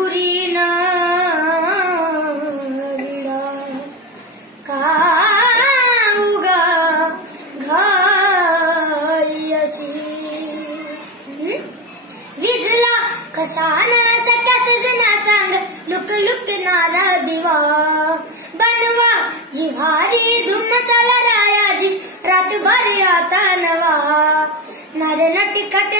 अंगुरी न विडा का उगा घाई अशी विजला कसा ना सटा सजना सांग लुक लुक नाला दिवा बनवा जिहारी धुम मसाला रायाजी रात भर आता नवा नर नटिकट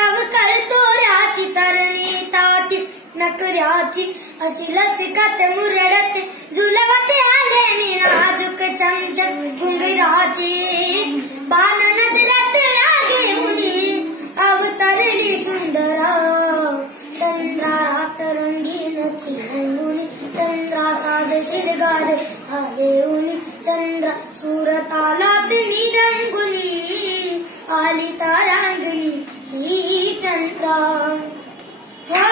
अवकळ तोऱ्याची तरणी ताटी नकऱ्याची अशी लचकत मुरडत झुलवते आले मी नाजूक चमचम घुंगराची बाण नजरात लागे मुनी अवतरली सुंदरा चंद्रात रंगीन थी रंगुनी चंद्रा साज शिलगार आले उनी चंद्रा सुरतालात मी रंगुनी आली तारांगणी ही चंद्रा हो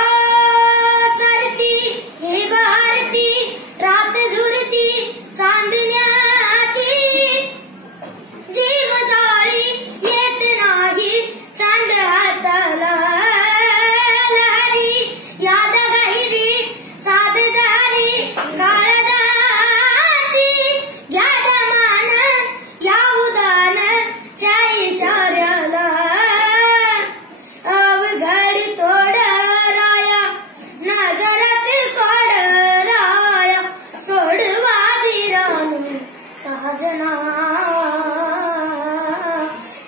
सरती हे भारती रात झुरती चांदण्याची जीव जाळी येत नाही चांद हाताला लहरी याद गहिरी साध झाली काळजाची घ्या मान या उदान च्या इशाऱ्याला अवघड तोड राया नजरच कोड राया सोडवा दिरानू साजना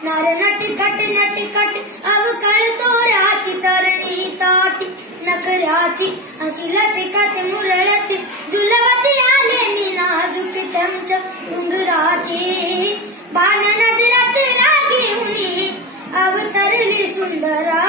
नर नटखट अवकळ तोऱ्याची तरणी ताटी नकऱ्याची अशी लचकत मुरडत झुलवत आले मी नाजूक चमचम घुंगराची बाण नजरात लागे उनी अवतरली सुंदरा